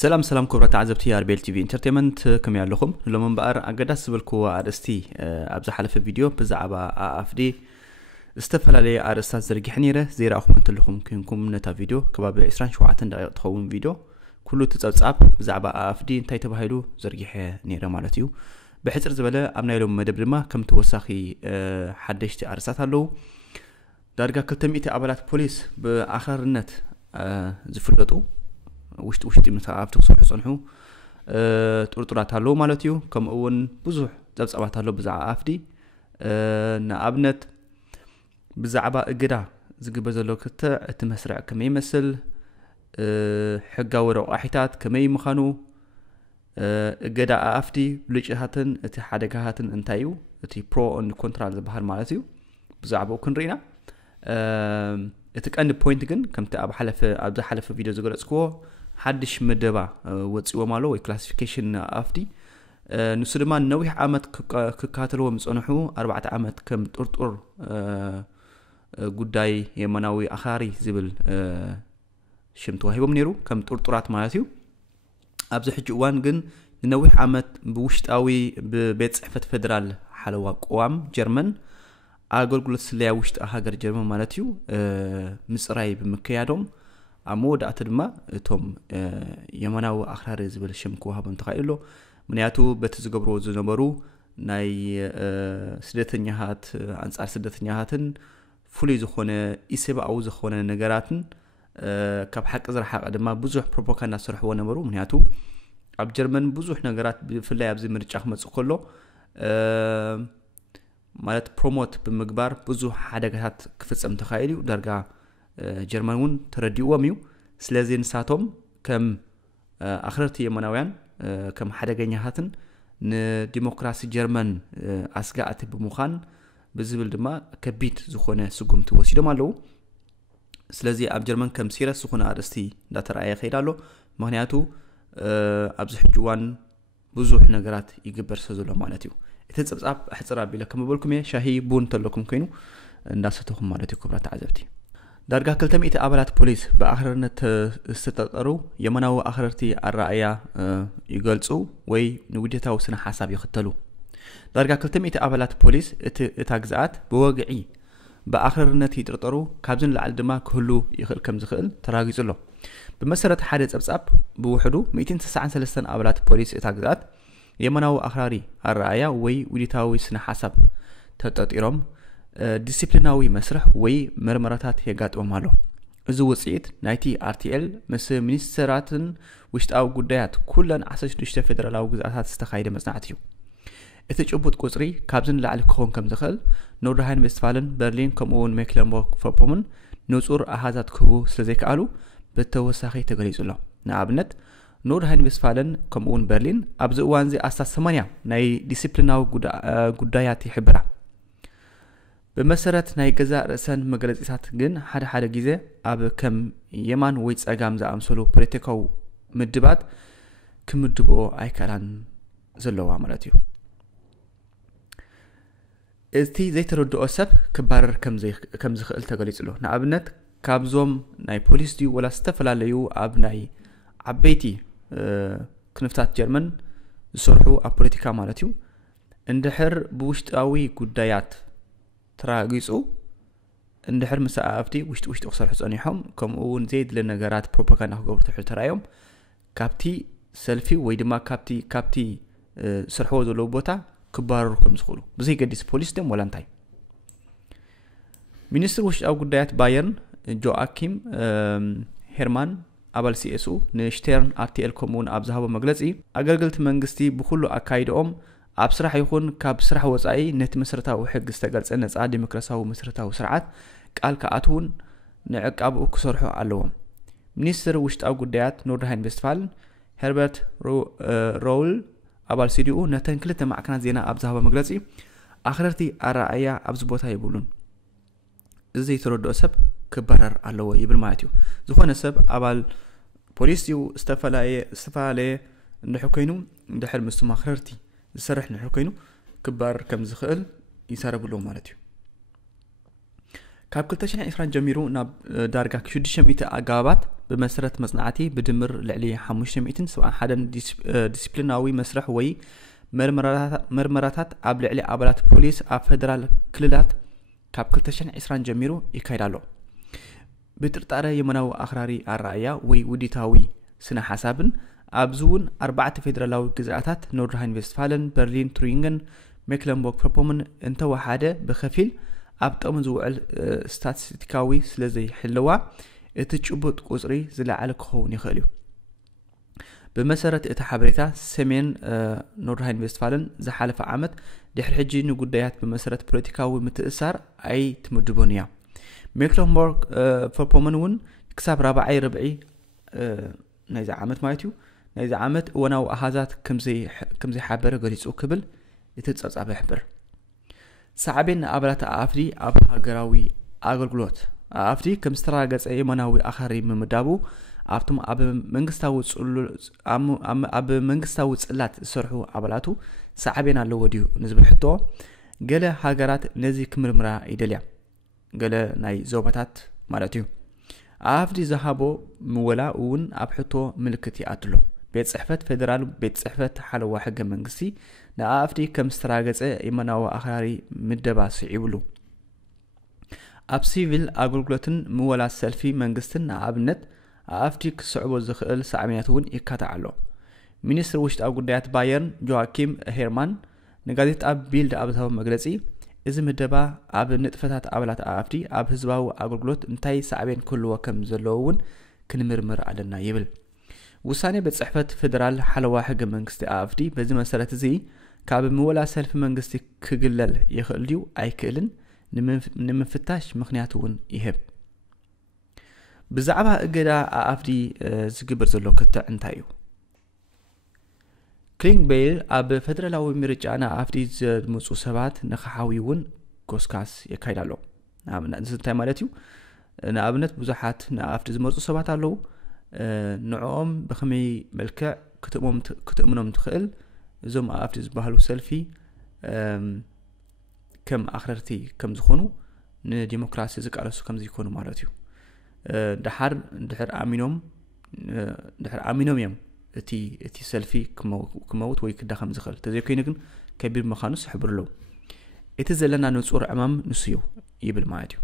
سلام سلام كبرت عزبتي اربيل تي في انترتينمنت كم يالكم لما بقر اقداس بالكو ارستي ابز حلف فيديو بزعبا افدي استفلالي ارستات زرغي حنيره زيرا اخو انت لكم كنكم نتا فيديو كباب 27 دقيقه تخون فيديو كله تصصاب بزعبا افدي انتي تبهيلو زرغي نيره مالتيو بحصر زبله امنا يلوم مدب دما كم توساخي حدشتي ارستات الله دارغا 200 ابلات بوليس باخرنت زفلطو وشت متعافت تصرح صنحو طرطرات هالو مالتيو كم اون بزح صبصبات هالو بزع افدي نابنت بزعبا اجدا زغبه زلو كته اتمسرع كما يمثل حقاو رقاحيتات كما يمخانو اجدا افدي لجهاتن اتي حدغاتن انتايو اتي برو اند كونترا زبحال مالتيو بزعبا كنرينا اتقند بوينت كن كمت اب حلف فيديو زغلصكو حدش مدبا وصيو مالو كلاسيفيكيشن افدي نسدما نوح عامت ككاتلو مصنحو 4 عامت كم طرطر غداي يمناوي اخاري زبل شمتو هيبم نيرو كم طرطرات مالتيو ابز حجوان كن نوح عامت بوشطاوي ببيت صحفه فدرال حلوا قوام جرمن አገልግሎት ስለያ ውሽጥ ሀገር ጀርመን ማለትዩ ምስራይ በመከያዶም አሞድ አትድማ እቶም የመናው አኽራሪ ዝብል ሽምኩ ሀበም ተኻይሎ ምንያቱ በተዝገብሮ ዝነበሩ ናይ ስደተኛሃት አንጻር ስደተኛሃትን ፉሊ ዝኾነ ኢሰባው ዝኾነ ነገራትን ካብ ሐቅ ዝረሓቀ ድማ ብዙሕ ፕሮፓጋንዳ ሰርሕዎ ነበሩ ምንያቱ ኣብ ጀርመን ብዙሕ ነገራት ብፍላይ ኣብዚ ምርጫ ክመጽ ከሎ ማለት ፕሮሞት በመግባር ብዙ ሐደጋታት ክፍጸም ተኻይሉ ዳርጋ ጀርመኑን ተረዲውሚው ስለዚህ ንሳቶም ከም አኽረርቲ የመናውያን ከም ሐደገኛሃትን ንዲሞክራሲ ጀርመን አስጋአት በመኻን በዝብል ድማ ከቢት ዝኾነ ስጉምት ወሲዶም አለው ስለዚህ ኣብ ጀርመን ከም ሲሪየስ ዝኾነ አርስቲ ዳተራየ ኸይዳሎ ምክንያቱ ኣብዚ ሕጅዋን ብዙ ነገራት ይግበር ሰዘሎ ማለት እዩ እተጽጻብ አሕጽራ ቢለ ከመበልኩም ሻሂ ቡን ተለኩም ኮይኑ እንዳሰተኩም ማለት ይኩብራት አዘብቲ ዳርጋ 200 አባላት ፖሊስ በአኽረርነት ተስተጠሩ የመናው አኽረርቲ አራአያ ይገልጹ ወይ ንውደታው ስነ ሐሳብ ይختሉ ዳርጋ 200 አባላት ፖሊስ እታግዛት በወግዒ በአኽረርነት ይጥርጠሩ ካብዝን ለዓል ድማ ክህሉ ይኽል ከም ዝኽእል ተራጊጽሎ በመሰረት ሓደ ጸብጻብ በውሕዱ 193 አባላት ፖሊስ እታግዛት የመናው አኽራሪ አራአያ ወይ ውዲታዊ ስነ ሐሳብ ተጠጥሮም ዲሲፕሊናዊ መስረህ ወይ መርመራታት የጋጥመማሉ እዚ ውጽኢት ናይቲ አርቲኤል ምስ ሚኒስትራትን ውሽጣው ጉዳያት ኩለን 16 ፌደራላዊ ግዛታት ዝተኻይደ መጽናዕት እዩ እቲ ጭቡጥ ቁጽሪ ካብዝን ላዕሊ ክኾን ከም ዝኽእል ኖርድሃይን ዌስትፋለን በርሊን ከምኡውን ሜክለንቡርግ ፎፖምን ንጹር አሃዛት ክህቡ ስለዘይከኣሉ በተወሳኺ ተገሊጹሎ ንኣብነት ኖርድሃይን ዌስትፋለን ከምኡውን በርሊን ኣብዚ እዋን እዚ ኣስታት 80 ናይ ዲሲፕሊናዊ ጉዳያት ይሕብራ በመሰረት ናይ ገዛ ርእሰን መግለጺታት ግን ሓደ ግዜ ኣብ ከም የማን ወይ ጸጋም ዝኣምሰሉ ፖለቲካዊ ምድባት ክምድብኦ ኣይከኣላን ዘለዋ ማለት እዩ እቲ ዘይተረድኦ ሰብ ክባረር ከም ዝኽእል ተገሊጹሎ ንኣብነት ካብዞም ናይ ፖሊስ ዲ ወላ ዝተፈላለዩ ኣብ ናይ ዓበይቲ ክንፍታት ጀርመን ዝሰርሑ ኣብ ፖለቲካ ማለት እዩ እንድሕር ብውሽጣዊ ጉዳያት ተራጊጹ እንድሕር መሳኣፍቲ ውሽጥ ክሰርሑ ጸኒሖም ከምኡውን ዘይድለ ነገራት ፕሮፓጋንዳ ክገብሩ ተራዮም ካብቲ ሰልፊ ወይ ድማ ካብቲ ስርሖ ዘሎ ቦታ ክባረሩ ከም ዝኽእሉ ብዘይ ገዲስ ፖሊስ ደም ወላ እንታይ ሚኒስትር ውሽጣዊ ጉዳያት ባየርን ጆአኪም ሄርማን አባል ሲኤሱ ንሽተርን አርቲኤል ኮሙን አብዛሃው መግለጺ አገልግሎት መንግስቲ በሁሉ አካይዶም ኣብ ስራሕ ይኹን ካብ ስራሕ ወጻኢ ነቲ መሰረታዊ ሕግ ዝተገልጸ ነጻ ዲሞክራሲያዊ መሰረታዊ ስርዓት ቃል ከኣቱን ንዕቃብኡ ክሰርሑ ኣለዎም ሚኒስትር ውሽጣዊ ጉዳያት ኖርድሃይን ዌስትፋለን ሄርበርት ሮውል አባል ሲዲኡ ነተን ክልተ ማዕከናት ዜና አብዛሃው መግለጺ አኽረርቲ አራአያ ኣብዚ ቦታ ይብሉን እዚ የተረድኦ ሰብ ክባረር ኣለዎ ይብል ማለት እዩ ዝኾነ ሰብ አባል ፖሊስ እዩ ዝተፈላየ እንድሕር እንድሕር ምስ ማኽረርቲ ዝሰርሕ እንድሕር ኮይኑ ክባረር ከም ዝኽእል ይሰርብሎ ማለት እዩ ካብ 2020 ጀሚሩ ናብ ዳርጋ 600 ኣጋባባት ብመሰረት መጽናዕቲ ብድምር ልዕሊ 571 ዲስፕሊናዊ መስርሕ ወይ መርመራታት ኣብ ልዕሊ ኣባላት ፖሊስ ኣብ ፌደራል ክልላት ካብ 2020 ጀሚሩ ይካይዳሎ ብጥርጣረ የመናዊ ኣኽራሪ ኣራእያ ወይ ውዲታዊ ስነ ሓሳብን ኣብዙውን 4 ፌደራላዊ ግዛኣታት ኖርድራይን ቬስትፋለን በርሊን ትሩይንገን ሜክለንቡርግ-ፎርፖመን እንተወሓደ ብኸፊል ኣብ ጥቕሚ ዝውዕል ስታቲስቲካዊ ስለዘይሕልዋ እቲ ጭቡጥ ቁጽሪ ዝለዓለ ክኸውን ይኽእል እዩ بمسارة اتحابريتا سمين نورهاين ويستفالن زحالف عامت دحر حجي نقوديات بمسارة بوليتيكاوي متأثر أي تمدبونيا ميكلنبورغ فوربومنون كساب رابعي ربعي نايزا عامت مايتيو نايزا عامت وناو أحازات كمزي حابر قريسو كبل يتتصاب حبر سعبين أبلات أفدي أبها قراوي أغلقلوت أفدي كمستراغز أي مناوي آخرين من مدابو أفتم أب منغستاو صلات سرحو أبلاتو سعبين على وديو نسبة حتو قال هاجرات نزي كمرمرا إيداليا قال ناي زوباتات مالتيو أفدي ذهبو مولا ون أبحتو ملكتي أتلو بيت صحفت فيدرال بيت صحفت حلوة حق منغسي نا أفدي كمستراغز إيماناو أخراري مدبا سعيبلو أب سيفيل أغلقلتن مولا سلفي منغستن أبنت أفتيك صعوبة زخيل سعميناتون يكاتعلو مينستر وشت أو قديات بايرن جواكيم هيرمان نقاديت أب بيلد أبتهو مقلسي إذا مدبا أب نتفتات أبلات أفتي أب هزباو أغلقلوت انتاي سعبين كل وكم زلوون كنمرمر على يبل وساني بتصحفت فدرال حلوة حق منغستي أفتي بزي مسارة زي كاب مولا سلف منغستي كقلل يخليو أي كيلن نمفتاش مخنياتون يهب بزعبها اقدا أفدي زقبر زلو كتا انتايو كلينغ بيل أب فدرالاوي مرجعنا أفدي زموصو سبات نخحاويون كوسكاس يكايدالو نزنتاي مالتيو نابنت بزحات نأفدي زموصو سبات اللو نعوم بخمي ملكة كتأمنهم تخيل زوم أفدي زبهالو سلفي كم آخرتي كم زخونو نديموكراسي زكالسو كم زيكونو مالتيو دحر أمينوم يم تي سلفي كموت ويكدا خمس خل تذكرين كبير مخانس حبر له إتزلنا نصور أمام نسيو يبل معاديو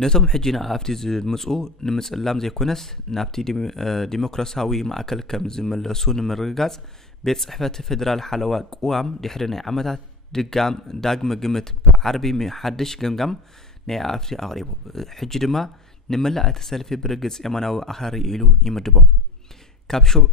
نتوم حجينا أفتي المسؤول نمسلام زي كونس نبتي ديمقراطياوي معكل كم زملسون من الرجاز بيت صحفة فدرال حلوات قوام دحرنا عمتات داقم قمت بعربي محدش قمقم نيا أفتي أغريبو حجدما نملا أتسلفي برجز إماناو آخر إلو يمدبو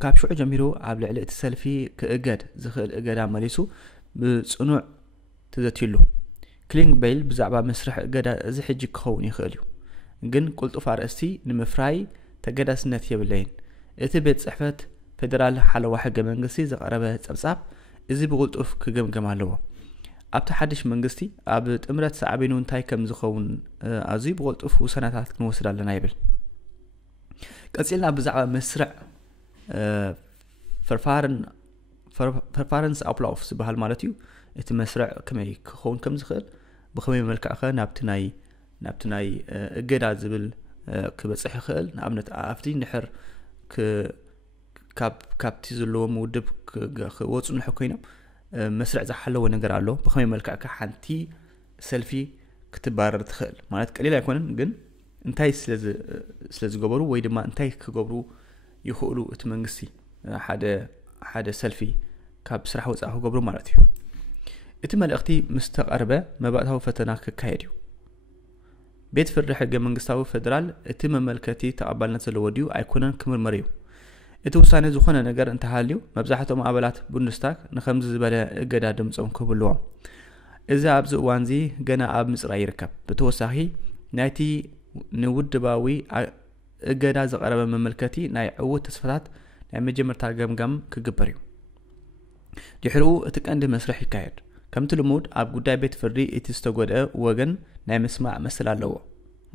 كابشو جميرو عبل على أتسلفي كأجد زخل أجد عمليسو بصنوع تذاتيلو كلينغ بيل بزعبا مسرح أجد زي حجي كخوني خاليو جن قلت فارستي نمفراي تجد سنة يبلين اتبت صحفت فدرال حلا واحد منغسي زقربه تبصاب إذا بقولت أف كجم علوه أبت حدش منغستي أبت أمرت سعبينون تاي كم زخون أزيب قلت أف وسنتات كنوصل على نايبل قصيلنا بزعبا مسرع فرفارنس أبلاوف سبحال مالتيو اتمسرع كمي كخون كم زخل بخمي ملك أخر نابتناي قدا زبل كبصح خل نابنت أفتي نحر كابتي زلو مودب وصل نحكينا مسرع زحلو ونقر علو بخمي ملكا كحنتي سلفي كتبار تخيل معنات قليلا يكونن جن انتاي سلز قبرو ويدما انتاي كقبرو يخولو اتمنغسي حدا سلفي كاب سرح وصاحو قبرو مالتي اتمال اختي مستقربه ما بعدها فتنا ككايديو بيت فرح حق منغستاو فدرال اتم ملكتي تقبلنا زلوديو ايكونن كمر مريو اتوسانه زخونه ነገር እንተሃልዩ መብዛሕቶም ኣባላት ቡንድስታግ ንኸምዚ ዝበለ እገዳ ድምጾም ክብልዎም እዚ ኣብዚ እዋንዚ ገና ኣብ ምጽራይ ይርከብ ብተወሳኺ ናይቲ ንውድባዊ እገዳ ዘቀረበ መመልከቲ ናይ ዕውት ተስፋታት ናይ መጀመርታ ገምገም ክግበር እዩ ድሕሪኡ እቲ ቀንዲ መስርሕ ይካየድ ከምቲ ልሙድ ኣብ ጉዳይ ቤት ፍርዲ እቲ ዝተጎድአ ወገን ናይ መስማዕ መስል ኣለዎ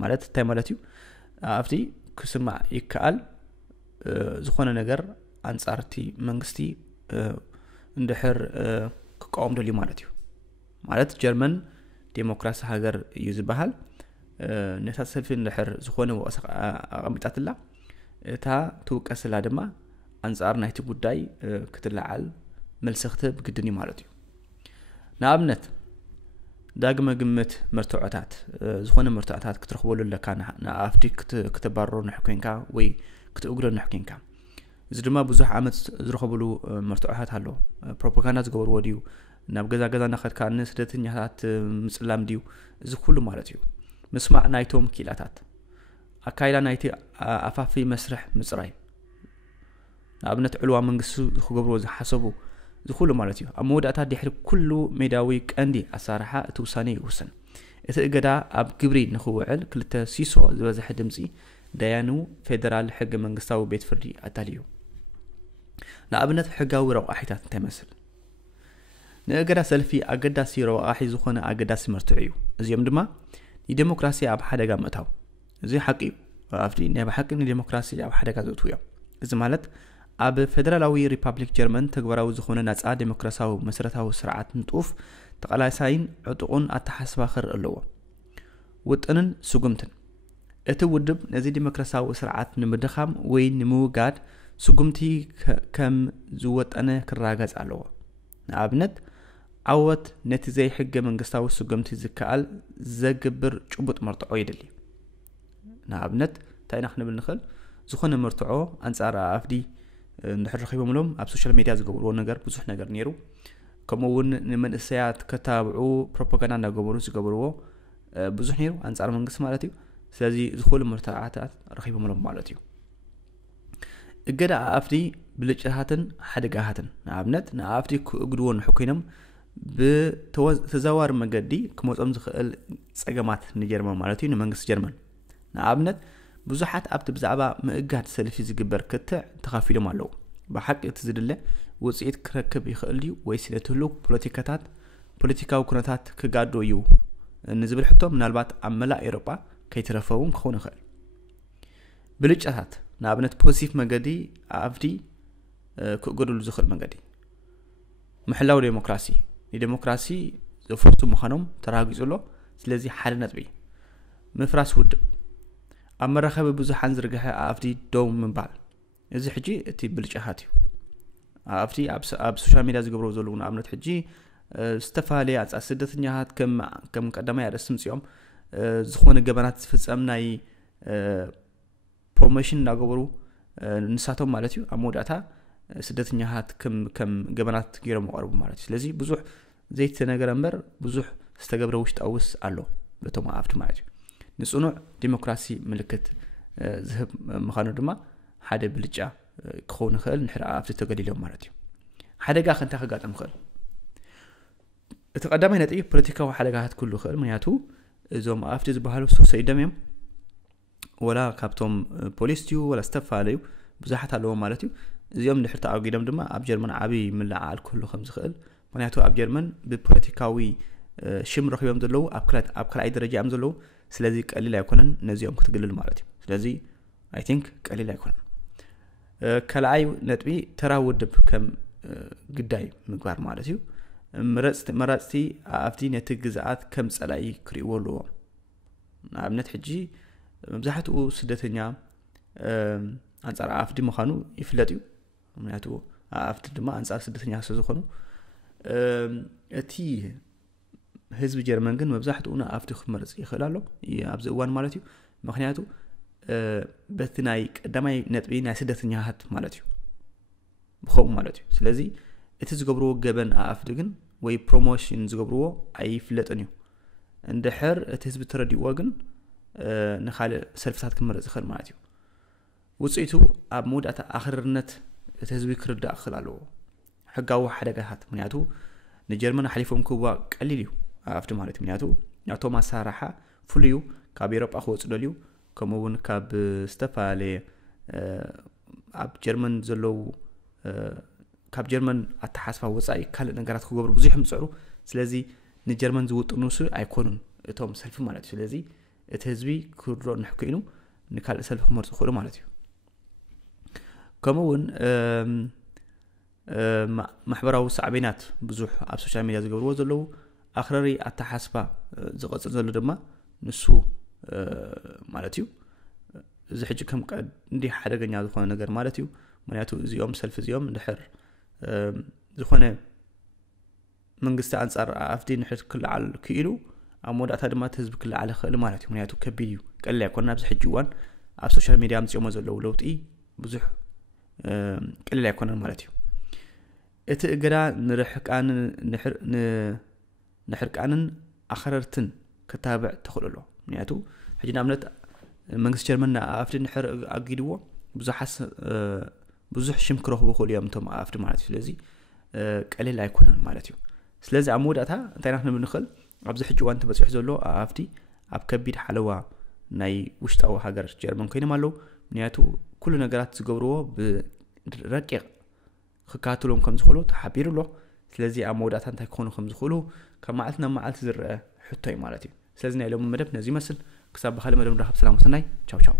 ማለት እንታይ ማለት እዩ ኣብቲ ክስማዕ ይከኣል زخونه ነገር አንጻርቲ መንግስቲ እንድሕር ክቃወም ደልዩ ማለት እዩ ማለት ጀርመን ዲሞክራሲ ሃገር እዩ ዝበሃል ነታት ሰልፊን ድሕር ዝኾነ ወቀሳ ኣቐሚጣትላ እታ ትውቀስላ ድማ አንጻር ናይቲ ጉዳይ ክትለዓል መልሲ ክትብ ግድን ማለት እዩ ንኣብነት ዳግመ ግምት መርትዖታት ዝኾነ መርትዖታት ክትረኽበሉ ለካ ንኣፍዲ ክትባረሩ ንሕኮንካ ወይ ክትእግሮ ንሕኮንካ እዚ ድማ ብዙሕ ዓመት ዝረኽብሉ መርትዖታት ኣሎ ፕሮፓጋንዳ ዝገብርዎ ድዩ ናብ ገዛ ናኸድካ ንስደተኛታት ምጽላም ድዩ እዚ ኩሉ ማለት እዩ ምስማዕ ናይቶም ኪላታት ኣካይዳ ናይቲ ኣፋፊ መስርሕ ምጽራይ ንኣብነት ዕልዋ መንግስቲ ክገብርዎ ዝሓሰቡ ዝኩሉ ማለት እዩ ኣብ መወዳእታ ድሕሪ ኩሉ ሜዳዊ ቀንዲ ኣሳራሓ እቲ ውሳኔ ይውሰን እቲ እገዳ ኣብ ግብሪ ንኽውዕል ክልተ ሲሶ ዝበዝሐ ድምፂ ዳያኑ ፌደራል ሕጊ መንግስታዊ ቤት ፍርዲ ኣዳልዩ ንኣብነት ሕጋዊ ረቕሒታት እንታይ መስል ንእገዳ ሰልፊ ኣገዳሲ ረቕሒ ዝኾነ ኣገዳሲ መርትዕ እዩ እዚኦም ድማ ዲሞክራሲ ኣብ ሓደጋ ምእታው እዚ ሓቂ እዩ ኣብቲ ናይ ሓቂ ዲሞክራሲ ኣብ ሓደጋ ዘእቱ እዮም እዚ ማለት ኣብ ፌደራላዊ ሪፐብሊክ ጀርመን ተግባራዊ ዝኾነ ነፃ ዲሞክራሲያዊ መሰረታዊ ስርዓት ንጡፍ ተቐላሳይን ዕጡቑን ኣተሓስባ ክር ኣለዎ ውጥንን ስጉምትን እቲ ውድብ ነዚ ዲሞክራሲያዊ ስርዓት ንምድኻም ወይ ንምውጋድ ስጉምቲ ከም ዝወጠነ ክራገጽ ኣለዎ ንኣብነት ዓወት ነቲ ዘይሕገ መንግስታዊ ስጉምቲ ዝከኣል ዘግብር ጭቡጥ መርትዖ ይደሊ ንኣብነት ታይና ክንብል ንኽእል ዝኾነ መርትዖ አንጻር ኣፍዲ እንድሕር ረኺቦምሎም ኣብ ሶሻል ሚድያ ዝገብርዎ ነገር ብዙሕ ነገር ነይሩ ከምኡውን ንመንእሰያት ከታብዑ ፕሮፓጋንዳ እናገበሩ ዝገብርዎ ብዙሕ ነይሩ አንጻር መንግስቲ ማለት እዩ ስለዚ ዝኹሉ መርትዓታት ረኺቦምሎም ማለት እዩ እገዳ ኣፍዲ ብልጭታትን ሓደጋታትን ንኣብነት ንኣፍዲ ክእግድዎ ንሕኮይኖም ብተዘዋዋሪ መገዲ ክመጾም ዝኽእል ጸገማት ንጀርመን ማለት እዩ ንመንግስቲ ጀርመን ንኣብነት ብዙሓት ኣብቲ ብዛዕባ ምእጋድ ሰልፊ ዝግበር ክትዕ ተኻፊሎም ኣለዉ ብሓቂ እቲ ዝድለ ውፅኢት ክረክብ ይኽእል ድዩ ወይ ስለትህሉ ፖለቲካዊ ኩነታት ክጋዶ እዩ ንዝብል ሕቶ ምናልባት ኣብ መላእ ኤውሮጳ ከይተረፈውን ክኾን ይኽእል ብልጭታት ንኣብነት ፖዚቲቭ መገዲ ኣፍዲ ክእገድሉ ዝኽእል መገዲ ምሕላው ዴሞክራሲ ንዴሞክራሲ ዘፈርቱ ምዃኖም ተራጊጹሎ ስለዚ ሓደ ነጥቢ ምፍራስ ውድብ ኣብ መራኸቢ ብዙሓን ዝርግሐ ኣፍዲ ደው ምባል እዚ ሕጂ እቲ ብልጭታት እዩ ኣፍዲ ኣብ ሶሻል ሚድያ ዝገብርዎ ዘለዉ ንኣብነት ሕጂ ዝተፈላለዩ ኣጻ ስደተኛታት ከም ቀዳማይ ኣርእስቲ ምጽኦም ዝኾነ ገበናት ዝፍጸም ናይ ፕሮሞሽን እናገበሩ ንሳቶም ማለት እዩ ኣብ መወዳእታ ስደተኛታት ከም ገበናት ገይሮም ቀርቡ ማለት እዩ ስለዚ ብዙሕ ዘይተነገረ እምበር ብዙሕ ዝተገብረ ውሽጣውስ ኣሎ በቶም ኣፍዲ ማለት እዩ ንጽኑዕ ዲሞክራሲ ምልክት ዝህብ ምዃኑ ድማ ሓደ ብልጫ ክኸውን ይኽእል ንሕር ኣፍዲ ተገሊሎም ማለት እዩ ሓደጋ እንታይ ክጋጠም ይኽእል እቲ ቀዳማይ ነጥቢ ፖለቲካዊ ሓደጋታት ኩሉ ይኽእል ምክንያቱ እዞም ኣፍዲ ዝበሃሉ ሱሰይዶም እዮም ወላ ካብቶም ፖሊስ ድዩ ወላ ዝተፈላለዩ ብዙሓት ኣለዎም ማለት እዩ እዚኦም ድሕር ተኣጊዶም ድማ ኣብ ጀርመን ዓብይ ምልዓል ኩሉ ከም ዝኽእል ምክንያቱ ኣብ ጀርመን ብፖለቲካዊ ሽም ረኺቦም ዘለዉ ኣብ ካልኣይ ደረጃ እዮም ዘለዉ ስለዚ ቀሊል ኣይኮነን ነዚኦም ክትግልል ማለት እዩ ስለዚ ኣይ ቲንክ ቀሊል ኣይኮነን ካልኣይ ነጥቢ ተራ ውድብ ከም ግዳይ ምግባር ማለት እዩ መራፅቲ ኣፍዲ ነቲ ግዝኣት ከም ጸላኢ ክርእይዎ ኣለዎም ንኣብነት ሕጂ መብዛሕትኡ ስደተኛ አንጻር ኣፍዲ ምዃኑ ይፍለጥ እዩ ምክንያቱ ኣፍዲ ድማ አንጻር ስደተኛ ስለዝኾኑ እቲ ህዝቢ ጀርመን ግን መብዛሕትኡ ኣፍዲ ክመርጽ ይኽእል ኣሎ ኣብዚ እዋን ማለት እዩ ምክንያቱ በቲ ናይ ቀዳማይ ነጥቢ ናይ ስደተኛታት ማለት እዩ ብኸምኡ ማለት እዩ ስለዚ እቲ ዝገብርዎ ገበን ኣፍዲ ግን ወይ ፕሮሞሽን ዝገብርዎ ኣይፍለጥን እዩ እንድሕር እቲ ህዝቢ ተረዲእዎ ግን ንኻልእ ሰልፍታት ክመርጽ ይኽእል ማለት እዩ ውጽኢቱ ኣብ መወዳእታ ኣኽርነት እቲ ህዝቢ ክርዳእ ክኽእል ኣለዎ ሕጋዊ ሓደጋታት ምክንያቱ ንጀርመን ሓሊፎም ክዋ ቀሊል እዩ ኣፍዲ ማለት እዩ ምክንያቱ ናቶም ኣሰራርሓ ፍሉዩ ካብ ኤውሮጳ ክወፁ ደልዩ ከምኡውን ካብ ዝተፈላለዩ ኣብ ጀርመን ዘለዉ ካብ ጀርመን ኣተሓስፋ ወፃኢ ካልእ ነገራት ክገብሩ ብዙሕ ምጽዕሩ ስለዚ ንጀርመን ዝውጥኑሱ ኣይኮኑን እቶም ሰልፊ ማለት እዩ ስለዚ እቲ ህዝቢ ክርድኦ ንሕክኢኑ ንካልእ ሰልፊ ክመርጹ ይኽእሉ ማለት እዩ ከምኡውን ማሕበራዊ ሳዕቤናት ብዙሕ ኣብ ሶሻል ሚድያ ዝገብርዎ ዘለዉ ኣኽራሪ ኣተሓስፋ ዝቐጽል ዘሎ ድማ ንሱ مالتيو إذا حج كم قد ندي حدا جنيا ذخونا نجار مالتيو منياتو زيوم سلف زيوم نحر ذخونا من قصة أنصار أفدي نحر كل على كيلو أمود أتاد ما تهز بكل على خيل مالتيو منياتو كبيديو قال لي كنا بس حجوان على السوشيال ميديا أمس يوم زلوا لو تي بزح قال لي كنا مالتيو إتقرا نرحك عن نحرك عن أخرتن كتابع تخلو له منياتو حجنا عملت منقص جرمنا أفدي نحر أجدوه بزح شم كره بخول يوم توم أفدي مالتيو لذي قال لي كنا مالتيو سلازي عمود أتها أنت نحن بندخل أبز حجوان تبص يحزلوا أفدي أبكبير حلوة ناي وشت أو حجر جرمن كينه مالو منياتو كل نجارات زجوروه برقيق خكاتلهم كم زخلو تحبير له سلازي عمودات أنت يكونوا خم زخلو كمعلتنا معلت زر حتى مالتي سلازنا اليوم مدبنا زي مثل كسب بخالي مدبنا رحب سلام وسناي تشاو